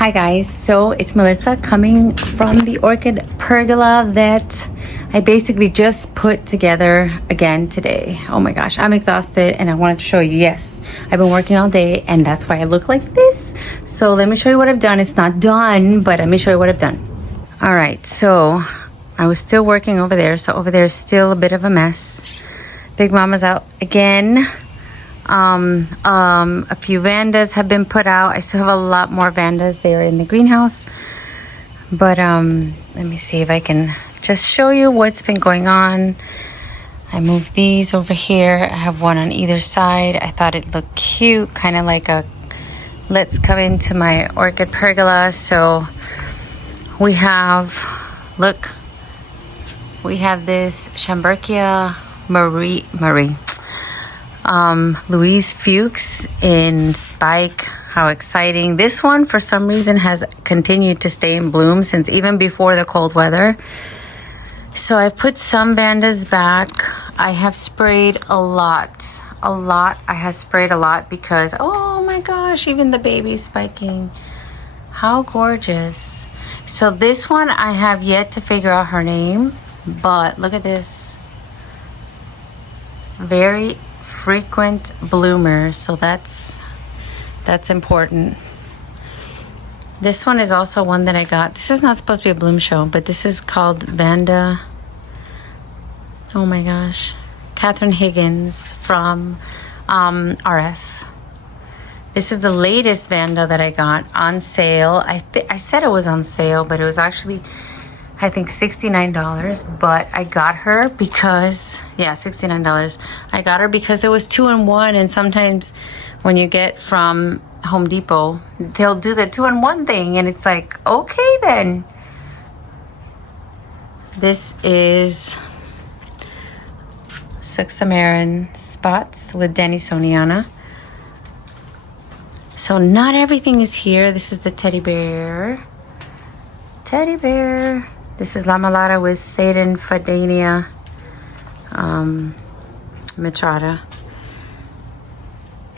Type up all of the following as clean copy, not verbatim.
Hi guys, so it's Melissa coming from the orchid pergola that I basically just put together again today. Oh my gosh, I'm exhausted and I wanted to show you. Yes, I've been working all day and that's why I look like this. So let me show you what I've done. It's not done, but let me show you what I've done. All right, so I was still working over there. So over there is still a bit of a mess. Big Mama's out again. A few vandas have been put out. I still have a lot more vandas there in the greenhouse, but let me see if I can just show you what's been going on. I moved these over here. I have one on either side. I thought it looked cute, kind of like a let's come into my orchid pergola. So we have, look, we have this Schomburgkia Marie Louise Fuchs in spike. How exciting. This one for some reason has continued to stay in bloom since even before the cold weather. So I put some vandas back. I have sprayed a lot. I have sprayed a lot because, oh my gosh, even the baby's spiking. How gorgeous. So this one I have yet to figure out her name, but look at this. Very frequent bloomer, so that's important. This one is also one that I got. This is not supposed to be a bloom show, but this is called Vanda, oh my gosh, Catherine Higgins from RF. This is the latest Vanda that I got on sale. I said it was on sale, but it was actually I think $69, but I got her because, yeah, $69. I got her because it was 2-in-1, and sometimes when you get from Home Depot, they'll do the 2-in-1 thing, and it's like, okay then. This is Suxamaran spots with Denisoniana. So not everything is here. This is the teddy bear. Teddy bear. This is Lamellata with Satan Fadania Mitrata.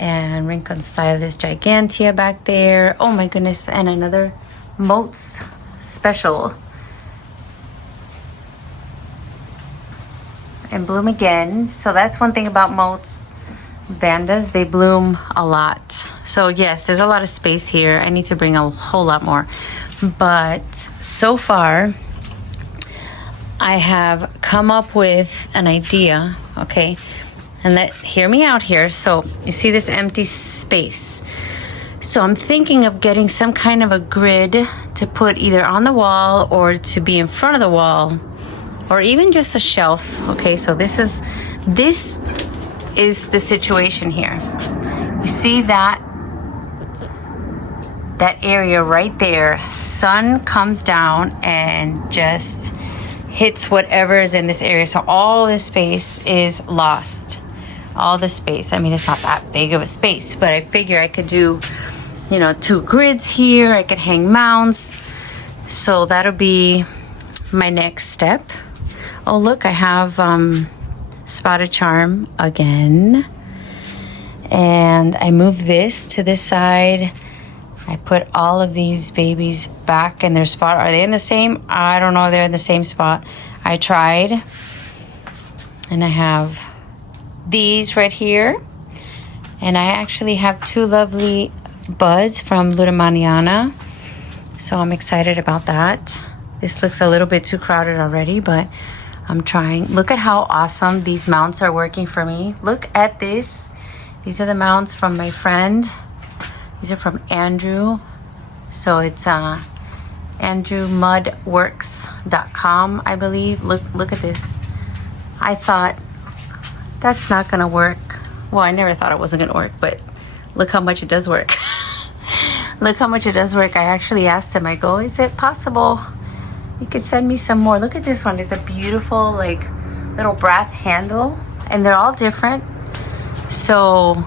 And Rincon Stylist Gigantea back there. Oh my goodness, and another Moats special. And bloom again. So that's one thing about Moats Vandas, they bloom a lot. So yes, there's a lot of space here. I need to bring a whole lot more. But so far, I have come up with an idea, okay? And hear me out here. So you see this empty space. So I'm thinking of getting some kind of a grid to put either on the wall or to be in front of the wall, or even just a shelf. Okay, so this is the situation here. You see that area right there? Sun comes down and just hits whatever is in this area. So all this space is lost. All the space. I mean, it's not that big of a space, but I figure I could do, 2 grids here. I could hang mounts. So that'll be my next step. Oh, look, I have Spotted Charm again. And I moved this to this side. I put all of these babies back in their spot. Are they in the same? I don't know if they're in the same spot. I tried. And I have these right here. And I actually have 2 lovely buds from Ludomaniana. So I'm excited about that. This looks a little bit too crowded already, but I'm trying. Look at how awesome these mounts are working for me. Look at this. These are the mounts from my friend. These are from Andrew. So it's andrewmudworks.com, I believe. Look at this. I thought that's not gonna work. Well, I never thought it wasn't gonna work, but look how much it does work. Look how much it does work. I actually asked him, I go, is it possible you could send me some more? Look at this one. It's a beautiful like little brass handle, and they're all different. So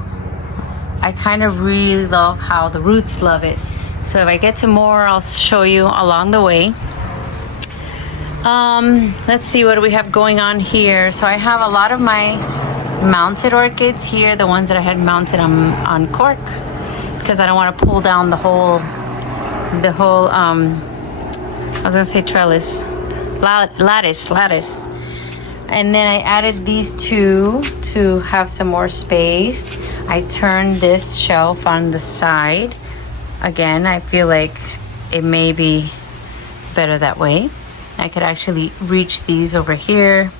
I kind of really love how the roots love it. So if I get to more, I'll show you along the way. Let's see, what do we have going on here? So I have a lot of my mounted orchids here, the ones that I had mounted on cork, because I don't want to pull down the whole the whole I was gonna say trellis, lattice. And then I added these two to have some more space. I turned this shelf on the side. Again, I feel like it may be better that way. I could actually reach these over here.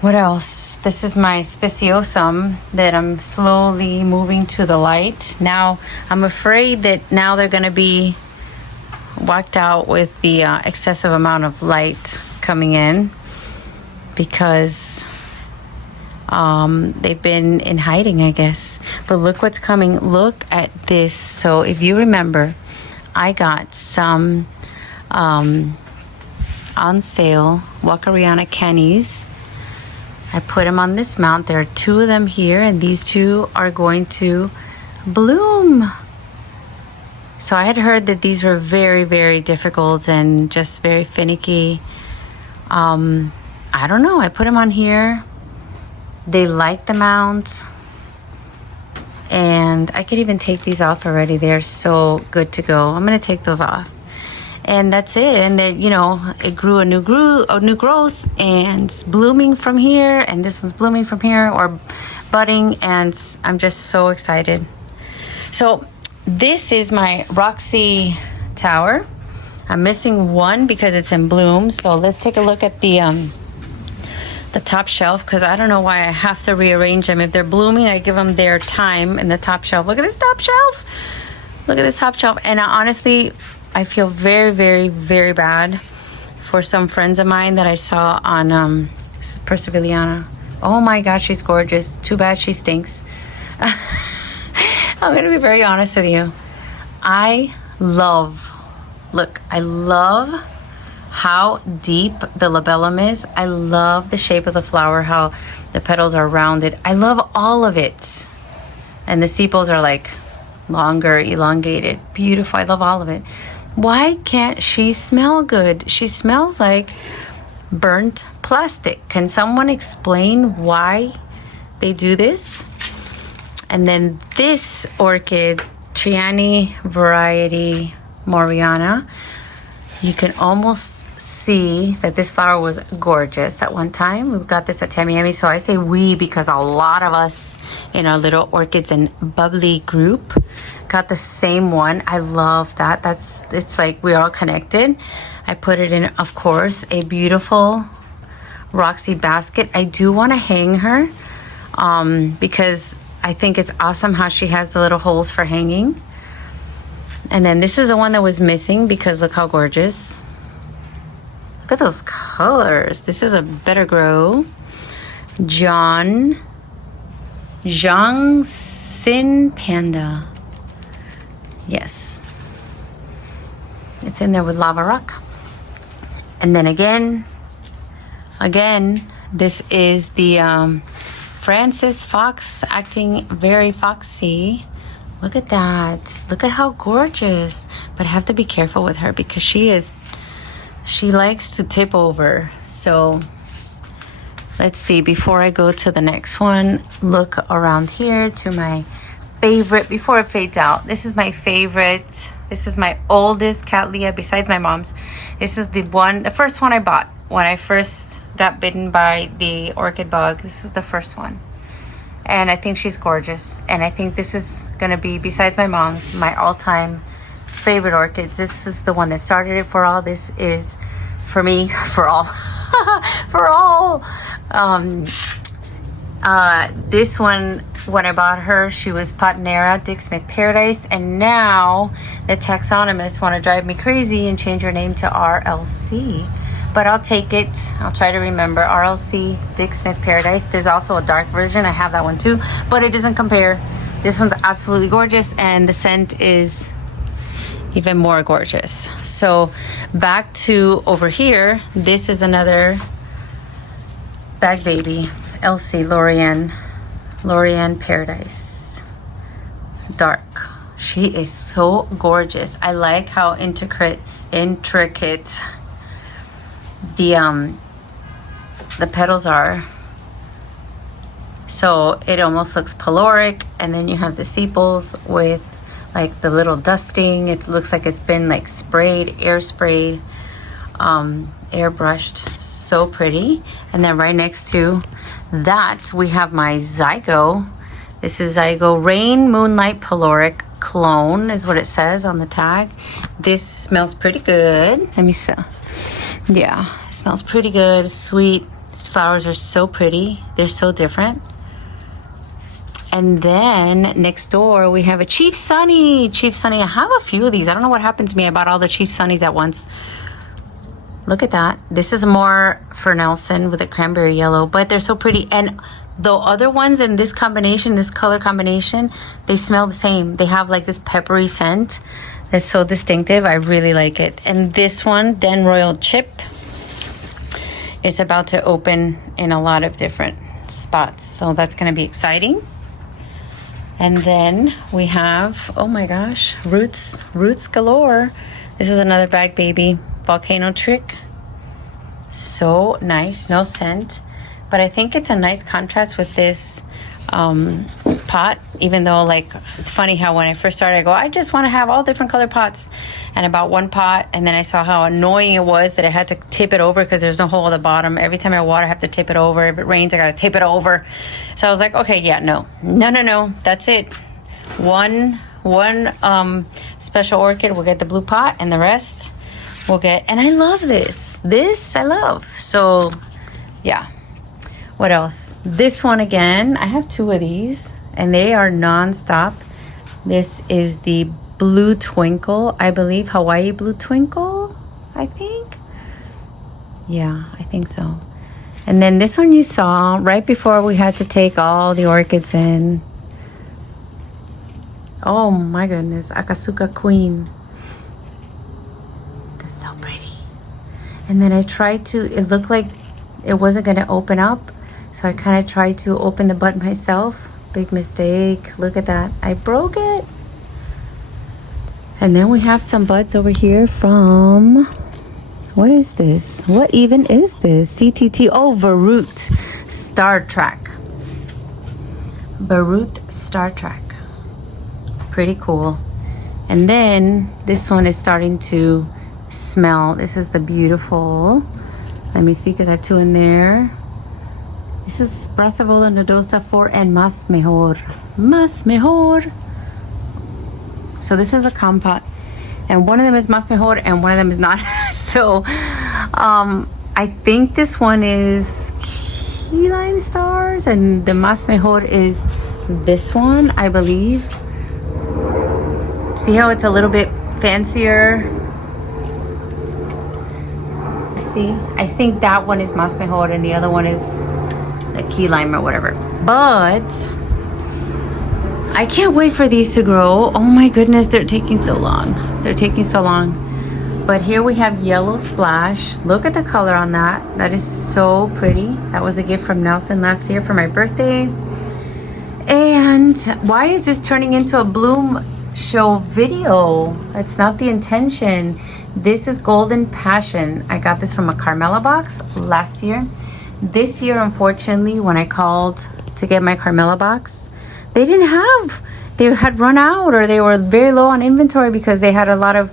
What else? This is my speciosum that I'm slowly moving to the light. Now, I'm afraid that now they're gonna be whacked out with the excessive amount of light coming in because they've been in hiding, I guess. But look what's coming. Look at this. So if you remember, I got some on sale Wakariana Kennies. I put them on this mount. There are two of them here, and these two are going to bloom. So I had heard that these were very, very difficult and just very finicky. I don't know. I put them on here. They like the mount. And I could even take these off already. They're so good to go. I'm going to take those off. And that's it. And then, you know, it grew a new growth, and it's blooming from here, and this one's blooming from here, or budding, and I'm just so excited. So this is my Roxy tower. I'm missing one because it's in bloom. So let's take a look at the top shelf, because I don't know why I have to rearrange them. If they're blooming, I give them their time in the top shelf. Look at this top shelf. Look at this top shelf. And honestly, I feel very, very, very bad for some friends of mine that I saw on this is Perseviliana. Oh my gosh, she's gorgeous. Too bad she stinks. I'm gonna be very honest with you. I love how deep the labellum is. I love the shape of the flower, how the petals are rounded. I love all of it. And the sepals are like longer, elongated, beautiful. I love all of it. Why can't she smell good? She smells like burnt plastic. Can someone explain why they do this? And then this orchid, Triani variety Moriana, you can almost see that this flower was gorgeous at one time. We've got this at Tamiami. So I say we because a lot of us in our little orchids and bubbly group got the same one. I love that. It's like we're all connected. I put it in, of course, a beautiful Roxy basket. I do want to hang her because I think it's awesome how she has the little holes for hanging. And then this is the one that was missing because look how gorgeous. Look at those colors. This is a better grow. Jiangxin Panda. Yes. It's in there with lava rock. And then again, this is the Francis Fox acting very foxy. Look at that. Look at how gorgeous. But I have to be careful with her because she likes to tip over. So let's see, before I go to the next one, look around here to my favorite, before it fades out. This is my favorite. This is my oldest Cattleya besides my mom's. This is the first one I bought when I first got bitten by the orchid bug. This is the first one. And I think she's gorgeous. And I think this is gonna be, besides my mom's, my all-time favorite orchids. This is the one that started it for all. This is, for me, for all. For all. This one, when I bought her, she was Patinera, Dick Smith Paradise. And now the taxonomists want to drive me crazy and change her name to RLC. But I'll take it. I'll try to remember. RLC, Dick Smith Paradise. There's also a dark version. I have that one too, but it doesn't compare. This one's absolutely gorgeous, and the scent is even more gorgeous. So back to over here. This is another bag baby, Elsie Lorianne Paradise. Dark. She is so gorgeous. I like how intricate the petals are. So it almost looks peloric, and then you have the sepals with like the little dusting. It looks like it's been like sprayed, air sprayed, airbrushed. So pretty. And then right next to that we have my Zygo. This is Zygo Rain Moonlight Caloric Clone is what it says on the tag. This smells pretty good. Let me see. Yeah, it smells pretty good. Sweet. These flowers are so pretty. They're so different. And then next door we have a Chief Sunny. Chief Sunny, I have a few of these. I don't know what happened to me. I bought all the Chief Sunnies at once. Look at that. This is more for Nelson with a cranberry yellow, but they're so pretty. And the other ones in this combination, this color combination, they smell the same. They have like this peppery scent that's so distinctive. I really like it. And this one, Den Royal Chip, is about to open in a lot of different spots. So that's going to be exciting. And then we have, oh my gosh, Roots galore. This is another bag baby, Volcano Trick. So nice, no scent. But I think it's a nice contrast with this pot, even though, like, it's funny how when I first started, I go, I just want to have all different color pots. And about one pot, and then I saw how annoying it was that I had to tip it over because there's no hole at the bottom. Every time I water, I have to tip it over. If it rains, I got to tip it over. So I was like, okay, yeah, no, that's it. One special orchid, we'll get the blue pot, and the rest we'll get, and I love this. I love. So, yeah. What else? This one again, I have two of these, and they are non-stop. This is the Blue Twinkle, I believe, Hawaii Blue Twinkle, I think. Yeah, I think so. And then this one you saw right before we had to take all the orchids in. Oh my goodness, Akasuka Queen. That's so pretty. And then I tried to, it looked like it wasn't going to open up. So I kind of tried to open the bud myself. Big mistake. Look at that. I broke it. And then we have some buds over here from, what is this? What even is this? CTT. Oh, Barut Star Trek. Barut Star Trek. Pretty cool. And then this one is starting to smell. This is the beautiful. Let me see, because I have two in there. This is Brassavola nodosa 4 and Mas Mejor. Mas Mejor. So this is a compote. And one of them is Mas Mejor and one of them is not. So I think this one is Key Lime Stars and the Mas Mejor is this one, I believe. See how it's a little bit fancier? See? I think that one is Mas Mejor and the other one is a key lime or whatever. But I can't wait for these to grow. Oh my goodness, they're taking so long. But here we have Yellow Splash. Look at the color on that. That is so pretty. That was a gift from Nelson last year for my birthday. And why is this turning into a bloom show video? It's not the intention. This is Golden Passion. I got this from a Carmela box last year. This year, unfortunately, when I called to get my Carmela box, they had run out, or they were very low on inventory because they had a lot of,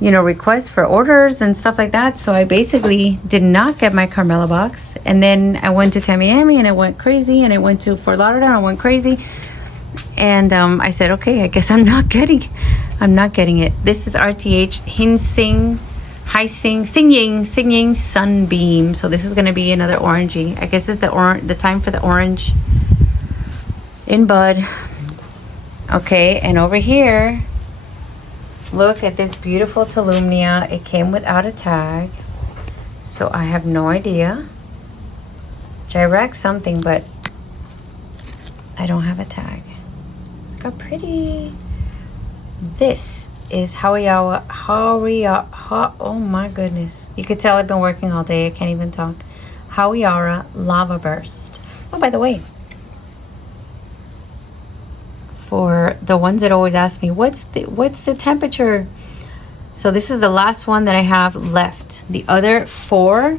requests for orders and stuff like that. So I basically did not get my Carmela box. And then I went to Tamiami and I went crazy, and I went to Fort Lauderdale and I went crazy. And I said, okay, I guess I'm not getting it. This is RTH Singing Sunbeam. So this is going to be another orangey. I guess it's the time for the orange in bud. Okay, and over here, look at this beautiful Tolumnia. It came without a tag, so I have no idea. Gyrac something, but I don't have a tag. Look how pretty. This is oh my goodness. You could tell I've been working all day. I can't even talk. Hawaiara Lava Burst. Oh, by the way, for the ones that always ask me, what's the temperature? So this is the last one that I have left. The other 4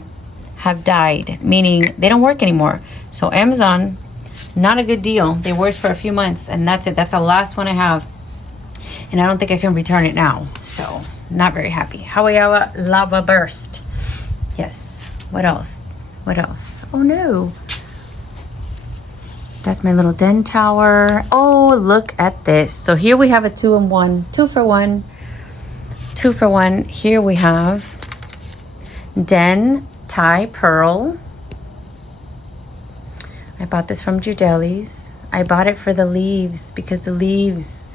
have died, meaning they don't work anymore. So Amazon, not a good deal. They worked for a few months, and that's it. That's the last one I have. And I don't think I can return it now. So, not very happy. Hawaiiawa lava burst. Yes. What else? What else? Oh no. That's my little den tower. Oh, look at this. So here we have a 2-in-1, 2-for-1, 2-for-1. Here we have Den Thai Pearl. I bought this from Judelis. I bought it for the leaves because the leaves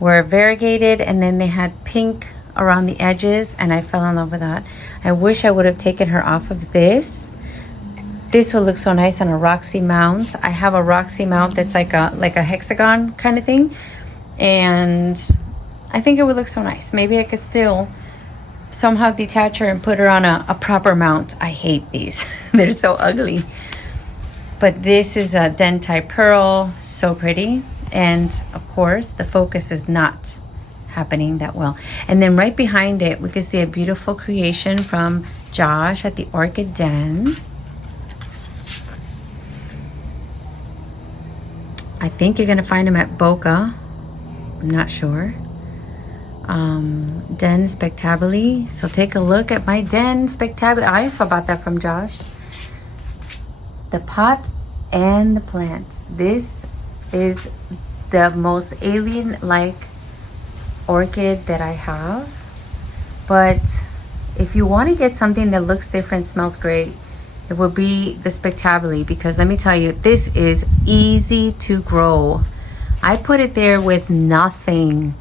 were variegated and then they had pink around the edges, and I fell in love with that. I wish I would have taken her off of this. This will look so nice on a Roxy mount. I have a Roxy mount that's like a hexagon kind of thing, and I think it would look so nice. Maybe I could still somehow detach her and put her on a proper mount. I hate these. They're so ugly. But this is a Den Thai Pearl, so pretty. And of course, the focus is not happening that well. And then right behind it, we can see a beautiful creation from Josh at the Orchid Den. I think you're gonna find him at Boca. I'm not sure. Den Spectabile. So take a look at my Den Spectabile. I also bought that from Josh. The pot and the plant. This is the most alien-like orchid that I have. But if you want to get something that looks different, smells great, it would be the Spectabile, because let me tell you, this is easy to grow. I put it there with nothing.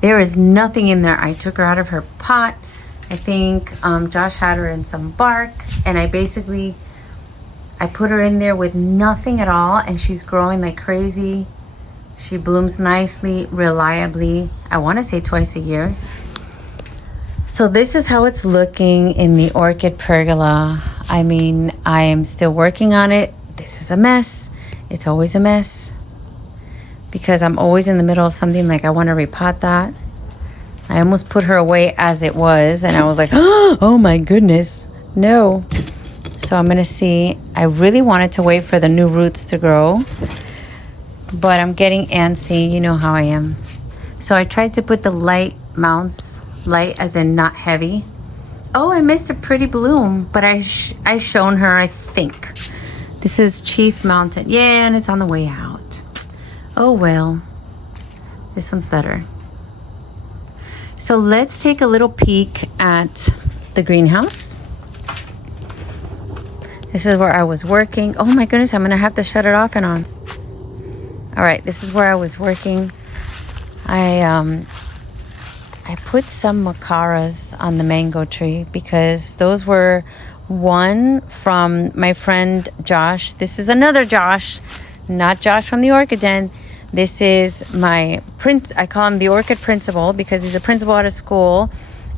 There is nothing in there. I took her out of her pot. I think Josh had her in some bark, and I put her in there with nothing at all, and she's growing like crazy. She blooms nicely, reliably. I want to say twice a year. So this is how it's looking in the orchid pergola. I mean, I am still working on it. This is a mess. It's always a mess because I'm always in the middle of something, like I want to repot that. I almost put her away as it was, and I was like, oh my goodness, no. So I'm going to see. I really wanted to wait for the new roots to grow, but I'm getting antsy. You know how I am. So I tried to put the light mounts, light as in not heavy. Oh, I missed a pretty bloom, but I've shown her, I think. This is Chief Mountain. Yeah, and it's on the way out. Oh well, this one's better. So let's take a little peek at the greenhouse. This is where I was working. Oh my goodness, I'm gonna have to shut it off and on. All right, this is where I was working. I put some macaras on the mango tree because those were one from my friend Josh. This is another Josh, not Josh from the Orchid Den. This is my I call him the Orchid Principal because he's a principal out of school,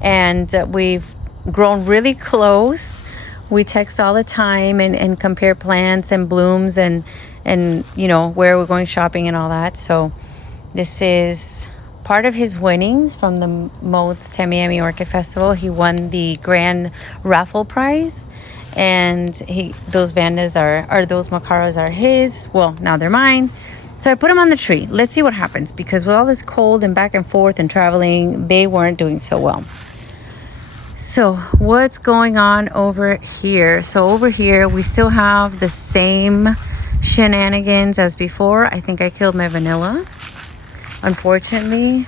and we've grown really close. We text all the time and compare plants and blooms and you know, where we're going shopping and all that. So this is part of his winnings from the Modes Tamiami Orchid Festival. He won the grand raffle prize, and those vandas those macaras are his. Well, now they're mine. So I put them on the tree. Let's see what happens, because with all this cold and back and forth and traveling, they weren't doing so well. So what's going on over here? So over here, we still have the same shenanigans as before. I think I killed my vanilla. Unfortunately,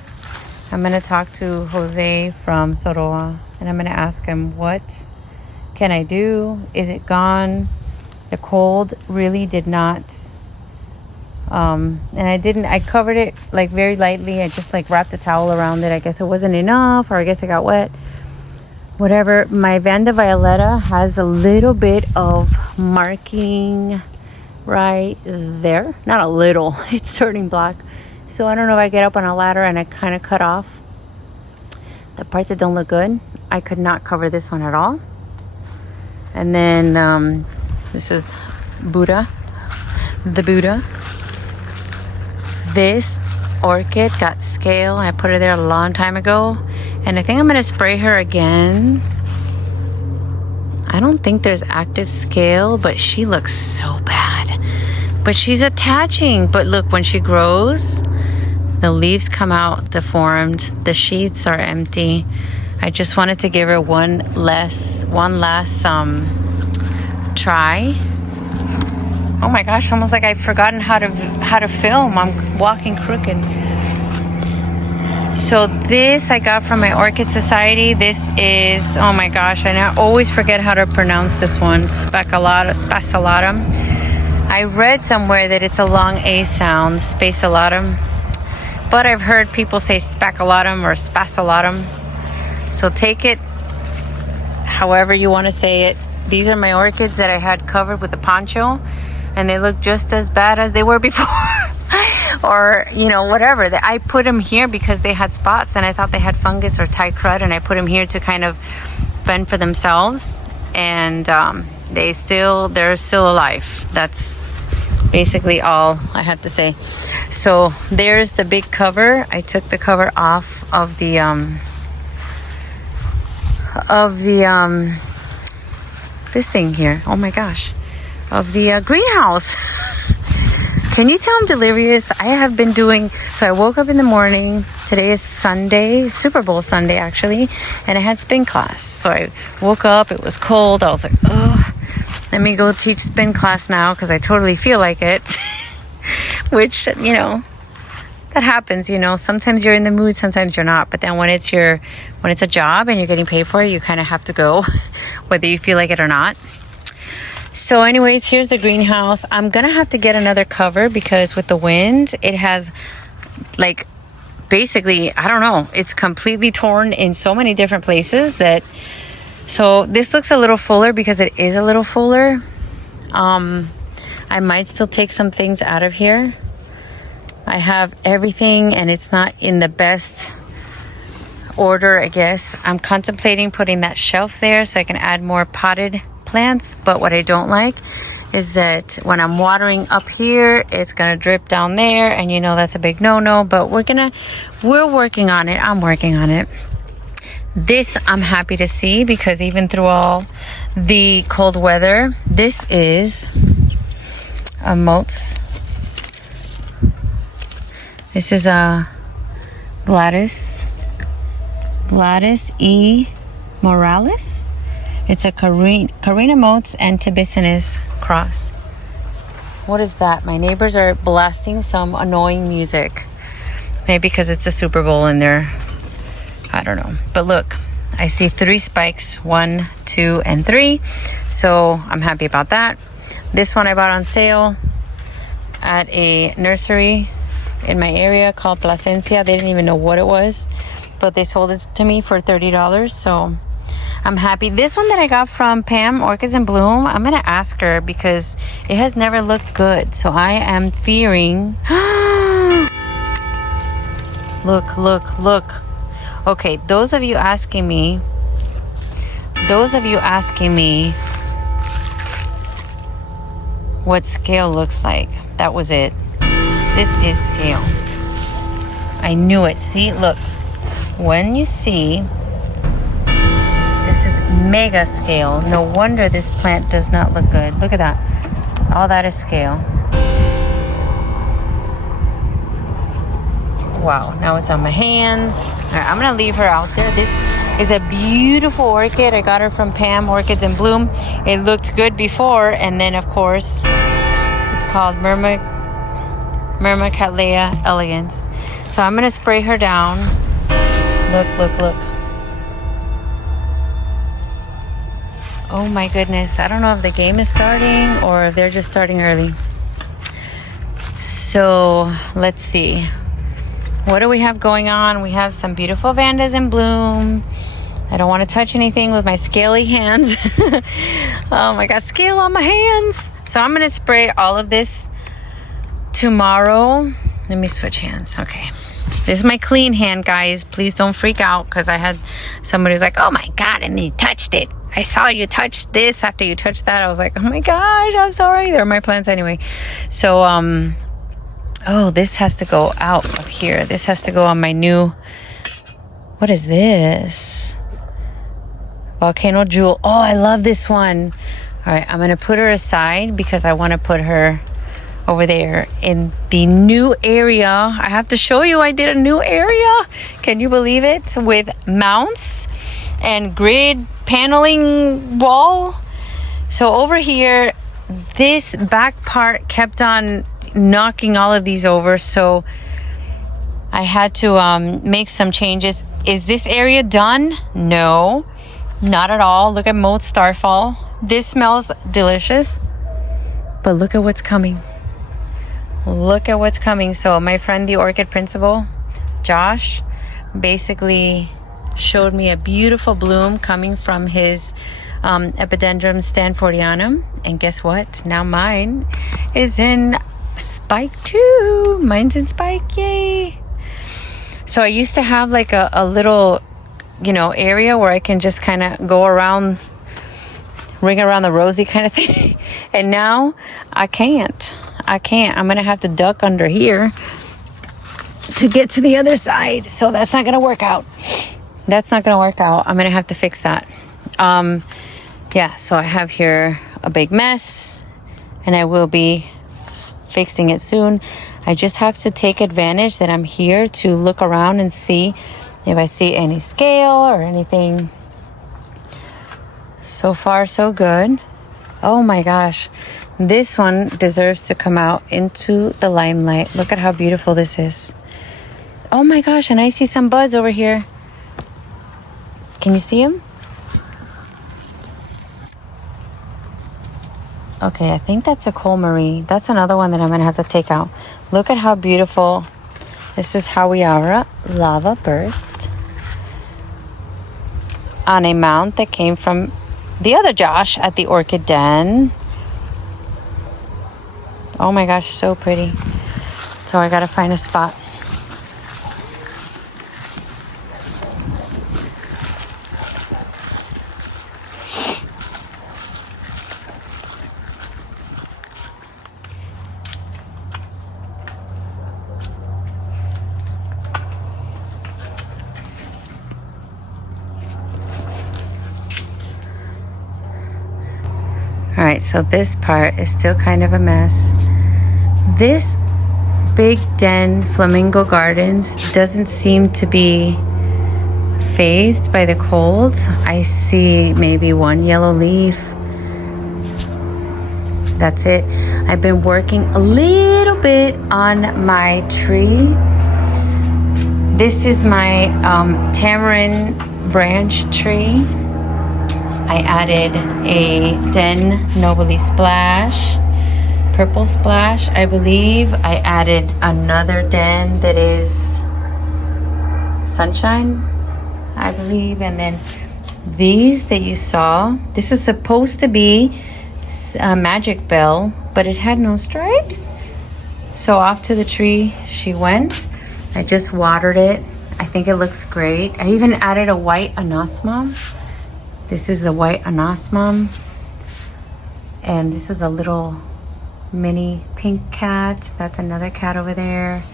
I'm going to talk to Jose from Soroa, and I'm going to ask him, what can I do? Is it gone? The cold really did not. And I covered it like very lightly. I just like wrapped a towel around it. I guess it wasn't enough, or I guess it got wet. Whatever. My Vanda Violetta has a little bit of marking right there. Not a little. It's turning black. So I don't know if I get up on a ladder and I kind of cut off the parts that don't look good. I could not cover this one at all. And then this is Buddha, the Buddha. This orchid got scale. I put her there a long time ago, and I think I'm gonna spray her again. I don't think there's active scale, but she looks so bad. But she's attaching. But look, when she grows, The leaves come out deformed. The sheaths are empty. I just wanted to give her one last try. Oh my gosh, almost like I've forgotten how to film. I'm walking crooked. So this I got from my Orchid Society. This is, oh my gosh, and I always forget how to pronounce this one. Spacilatum. I read somewhere that it's a long A sound, spacilatum. But I've heard people say spaculatum or spacilatum. So take it however you want to say it. These are my orchids that I had covered with a poncho, and they look just as bad as they were before. Or, you know, whatever. I put them here because they had spots and I thought they had fungus or Thai crud, and I put them here to kind of fend for themselves. And they're still alive. That's basically all I have to say. So there's the big cover. I took the cover off of the this thing here. Oh my gosh, of the greenhouse. Can you tell I'm delirious? I have been doing, so I woke up in the morning. Today is Sunday, Super Bowl Sunday actually, and I had spin class. So I woke up, it was cold. I was like, oh, let me go teach spin class now because I totally feel like it. Which, you know, that happens, you know. Sometimes you're in the mood, sometimes you're not. But then when it's a job and you're getting paid for it, you kind of have to go whether you feel like it or not. So anyways, here's the greenhouse. I'm gonna have to get another cover because with the wind, it has like basically, I don't know, it's completely torn in so many different places that, so this looks a little fuller because it is a little fuller. I might still take some things out of here. I have everything and it's not in the best order, I guess. I'm contemplating putting that shelf there so I can add more potted plants, but what I don't like is that when I'm watering up here, it's gonna drip down there, and you know that's a big no-no, but we're working on it. I'm working on it. This I'm happy to see because even through all the cold weather, this is a Motes. This is a Gladys E. Morales. It's a Carina Motes and Tibicinus cross. What is that? My neighbors are blasting some annoying music. Maybe because it's the Super Bowl in there. I don't know. But look, I see 3 spikes, 1, 2, and 3. So I'm happy about that. This one I bought on sale at a nursery in my area called Placencia. They didn't even know what it was, but they sold it to me for $30. So I'm happy. This one that I got from Pam, Orchids in Bloom, I'm going to ask her because it has never looked good. So I am fearing. Look. Okay, those of you asking me what scale looks like, that was it. This is scale. I knew it. See, look. When you see, this is mega scale. No wonder this plant does not look good. Look at that. All that is scale. Wow, now it's on my hands. All right, I'm gonna leave her out there. This is a beautiful orchid. I got her from Pam, Orchids in Bloom. It looked good before, and then of course, it's called Myrmecattleya elegans. So I'm gonna spray her down. Look. Oh my goodness. I don't know if the game is starting or if they're just starting early. So let's see. What do we have going on? We have some beautiful Vandas in bloom. I don't want to touch anything with my scaly hands. Oh my God, scale on my hands. So I'm going to spray all of this tomorrow. Let me switch hands. Okay. This is my clean hand, guys. Please don't freak out because I had somebody who's like, oh my God, and you touched it. I saw you touch this after you touched that. I was like, oh my gosh, I'm sorry. They're my plants anyway. So, oh, this has to go out of here. This has to go on my new, what is this? Volcano Jewel. Oh, I love this one. All right, I'm going to put her aside because I want to put her over there in the new area. I have to show you, I did a new area. Can you believe it? With mounts and grid paneling wall. So over here, this back part kept on knocking all of these over, so I had to make some changes. Is this area done? No, not at all. Look at mowed starfall. This smells delicious, but look at what's coming. Look at what's coming. So my friend, the orchid principal, Josh, basically showed me a beautiful bloom coming from his Epidendrum stanfordianum, and guess what? Now mine is in spike too. Mine's in spike, yay! So I used to have like a little, you know, area where I can just kind of go around, ring around the rosy kind of thing, and now I can't. I'm gonna have to duck under here to get to the other side. So that's not gonna work out. That's not gonna work out. I'm gonna have to fix that. Yeah, so I have here a big mess, and I will be fixing it soon. I just have to take advantage that I'm here to look around and see if I see any scale or anything. So far, so good. Oh my gosh, this one deserves to come out into the limelight. Look at how beautiful this is. Oh my gosh, and I see some buds over here. Can you see them? Okay, I think that's a Cole Marie. That's another one that I'm gonna have to take out. Look at how beautiful. This is Howiara Lava Burst on a mount that came from the other Josh at the Orchid Den. Oh my gosh, so pretty. So I gotta find a spot. All right, so this part is still kind of a mess. This Big Den Flamingo Gardens doesn't seem to be phased by the cold. I see maybe one yellow leaf. That's it. I've been working a little bit on my tree. This is my tamarind branch tree. I added a Den Nobly Splash, Purple Splash, I believe. I added another Den that is Sunshine, I believe. And then these that you saw, this is supposed to be a Magic Bell, but it had no stripes. So off to the tree she went. I just watered it. I think it looks great. I even added a white anosmum. This is the white anosmum, and this is a little mini pink cat. That's another cat over there.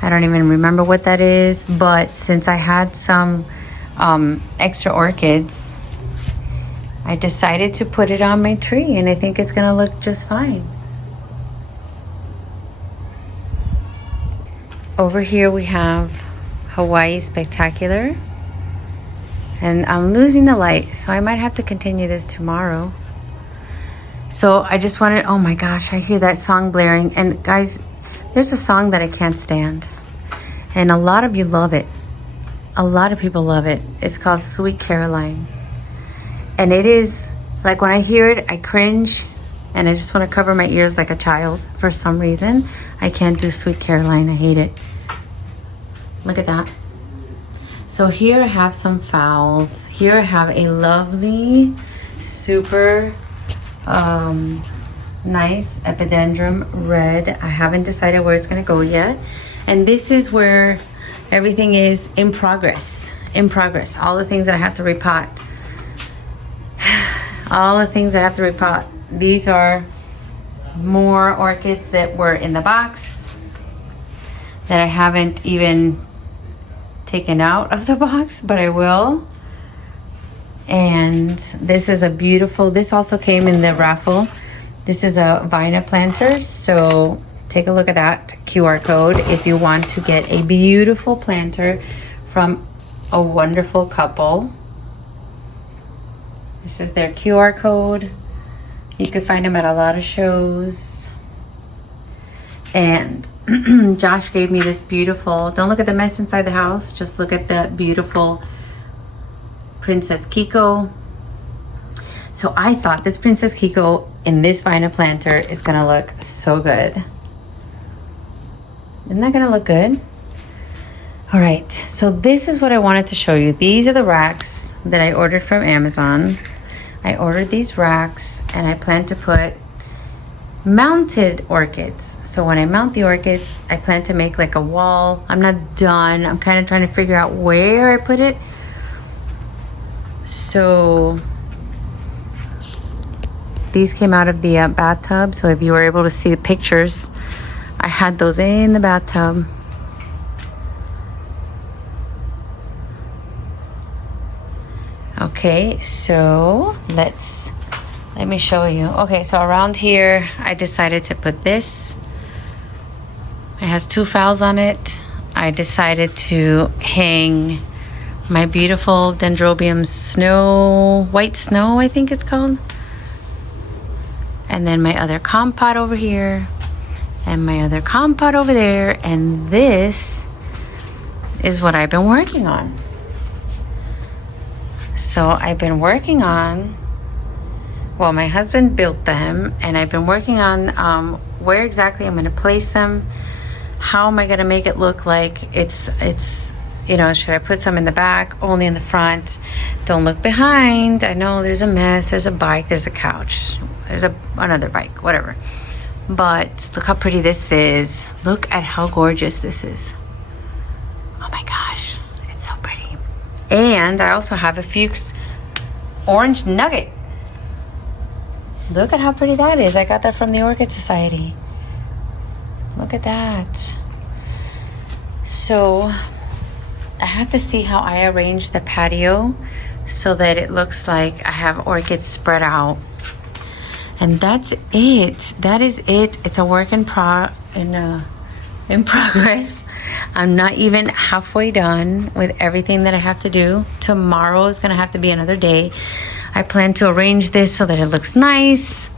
I don't even remember what that is, but since I had some extra orchids, I decided to put it on my tree, and I think it's gonna look just fine. Over here we have Hawaii Spectacular. And I'm losing the light, so I might have to continue this tomorrow. So I just wanted, oh my gosh, I hear that song blaring. And guys, there's a song that I can't stand. And a lot of you love it. A lot of people love it. It's called Sweet Caroline. And it is, like when I hear it, I cringe. And I just want to cover my ears like a child. For some reason, I can't do Sweet Caroline. I hate it. Look at that. So here I have some phals. Here I have a lovely, super nice Epidendrum red. I haven't decided where it's gonna go yet. And this is where everything is in progress. In progress. All the things that I have to repot. All the things I have to repot. These are more orchids that were in the box that I haven't even taken out of the box, but I will. And this is a beautiful, this also came in the raffle. This is a vina planter, so take a look at that QR code if you want to get a beautiful planter from a wonderful couple. This is their QR code. You can find them at a lot of shows. And Josh gave me this beautiful, don't look at the mess inside the house, just look at the beautiful Princess Kiko. So I thought this Princess Kiko in this vina planter is gonna look so good. Isn't that gonna look good? All right, so this is what I wanted to show you. These are the racks that I ordered from Amazon. I ordered these racks and I plan to put mounted orchids. So when I mount the orchids, I plan to make like a wall. I'm not done. I'm kind of trying to figure out where I put it. So these came out of the bathtub. So if you were able to see the pictures, I had those in the bathtub. Okay, so let me show you. Okay, so around here, I decided to put this. It has 2 phals on it. I decided to hang my beautiful Dendrobium white snow, I think it's called. And then my other compot over here. And my other compot over there. And this is what I've been working on. So I've been working on, well, my husband built them, and I've been working on where exactly I'm going to place them. How am I going to make it look like it's you know, should I put some in the back, only in the front? Don't look behind. I know there's a mess. There's a bike. There's a couch. There's another bike, whatever. But look how pretty this is. Look at how gorgeous this is. Oh my gosh, it's so pretty. And I also have a Fuchs orange nugget. Look at how pretty that is. I got that from the Orchid Society. Look at that. So I have to see how I arrange the patio so that it looks like I have orchids spread out. And that's it. That is it. It's a work in progress. I'm not even halfway done with everything that I have to do. Tomorrow is gonna have to be another day. I plan to arrange this so that it looks nice.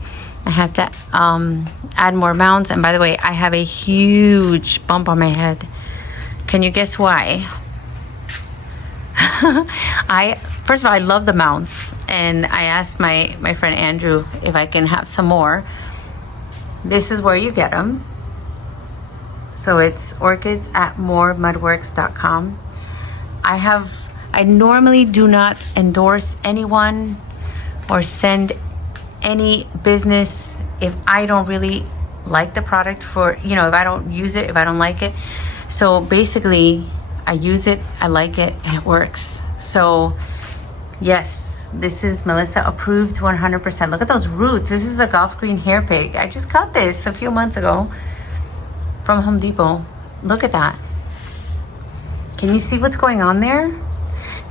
I have to add more mounts. And by the way, I have a huge bump on my head. Can you guess why? First of all, I love the mounts. And I asked my friend Andrew if I can have some more. This is where you get them. So it's orchids at moremudworks.com. I normally do not endorse anyone or send any business if I don't really like the product for, you know, if I don't use it, if I don't like it. So basically, I use it, I like it, and it works. So yes, this is Melissa approved 100%. Look at those roots. This is a golf green hair pig. I just got this a few months ago from Home Depot. Look at that. Can you see what's going on there?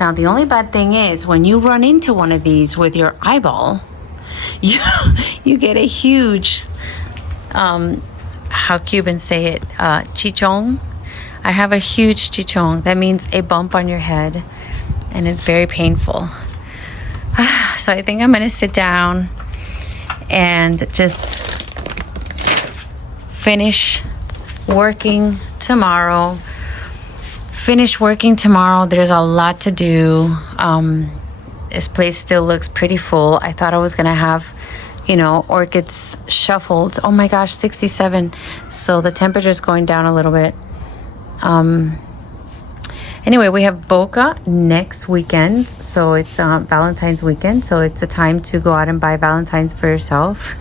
Now, the only bad thing is when you run into one of these with your eyeball, you get a huge, how Cubans say it, chichón. I have a huge chichón. That means a bump on your head, and it's very painful. So I think I'm gonna sit down and just finish working tomorrow. There's a lot to do. This place still looks pretty full. I thought I was gonna have, you know, orchids shuffled. Oh my gosh, 67. So the temperature's going down a little bit. Anyway, we have Boca next weekend. So it's Valentine's weekend. So it's a time to go out and buy Valentine's for yourself.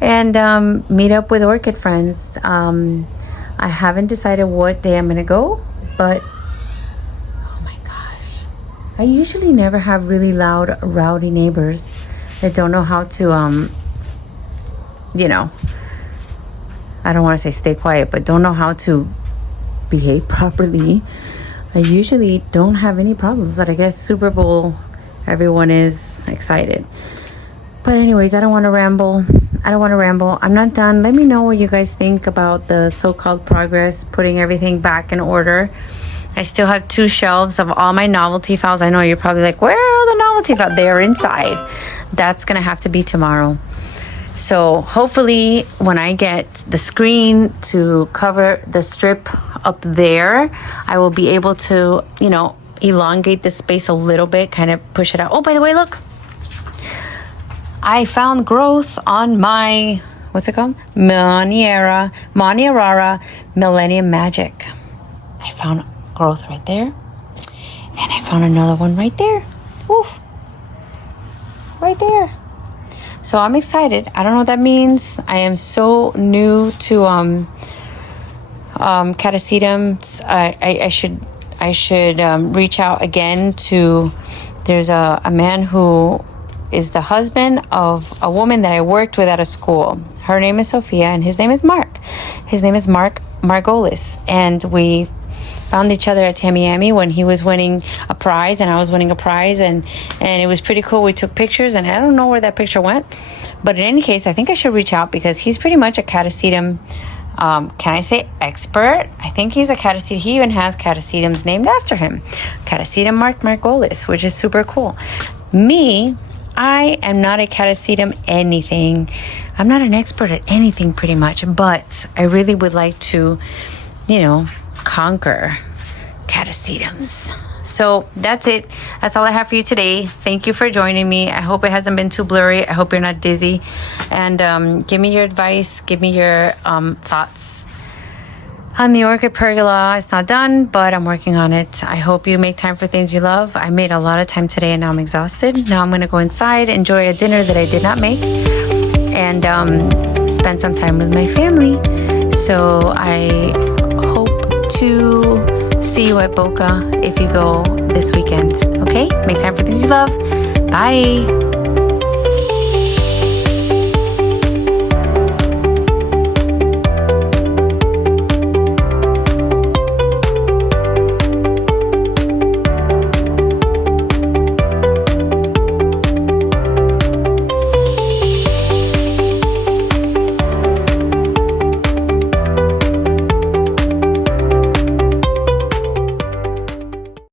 And meet up with orchid friends. I haven't decided what day I'm gonna go, but oh my gosh, I usually never have really loud, rowdy neighbors that don't know how to, you know, I don't want to say stay quiet, but don't know how to behave properly. I usually don't have any problems, but I guess Super Bowl, everyone is excited. But anyways, I don't want to ramble. I don't want to ramble. I'm not done. Let me know what you guys think about the so-called progress, putting everything back in order. I still have 2 shelves of all my novelty files. I know you're probably like, where are the novelty files? They're inside. That's gonna have to be tomorrow. So hopefully when I get the screen to cover the strip up there, I will be able to, you know, elongate the space a little bit, kind of push it out. Oh, by the way, look, I found growth on my, what's it called? Monniera Millennium Magic. I found growth right there. And I found another one right there. Oof. Right there. So I'm excited. I don't know what that means. I am so new to catasetums. I should reach out again to, there's a man who is the husband of a woman that I worked with at a school. Her name is Sophia and his name is Mark. His name is Mark Margolis. And we found each other at Tamiami when he was winning a prize and I was winning a prize, and it was pretty cool. We took pictures and I don't know where that picture went, but in any case, I think I should reach out because he's pretty much a catasetum, can I say expert? I think he's a catasetum. He even has catasetums named after him. Catasetum Mark Margolis, which is super cool. Me, I am not a catasetum anything. I'm not an expert at anything pretty much, but I really would like to, you know, conquer catasetums. So that's it. That's all I have for you today. Thank you for joining me. I hope it hasn't been too blurry. I hope you're not dizzy. And give me your advice. Give me your thoughts on the orchid pergola. It's not done, but I'm working on it. I hope you make time for things you love. I made a lot of time today and now I'm exhausted. Now I'm going to go inside, enjoy a dinner that I did not make, and spend some time with my family. So I hope to see you at Boca if you go this weekend. Okay? Make time for things you love. Bye.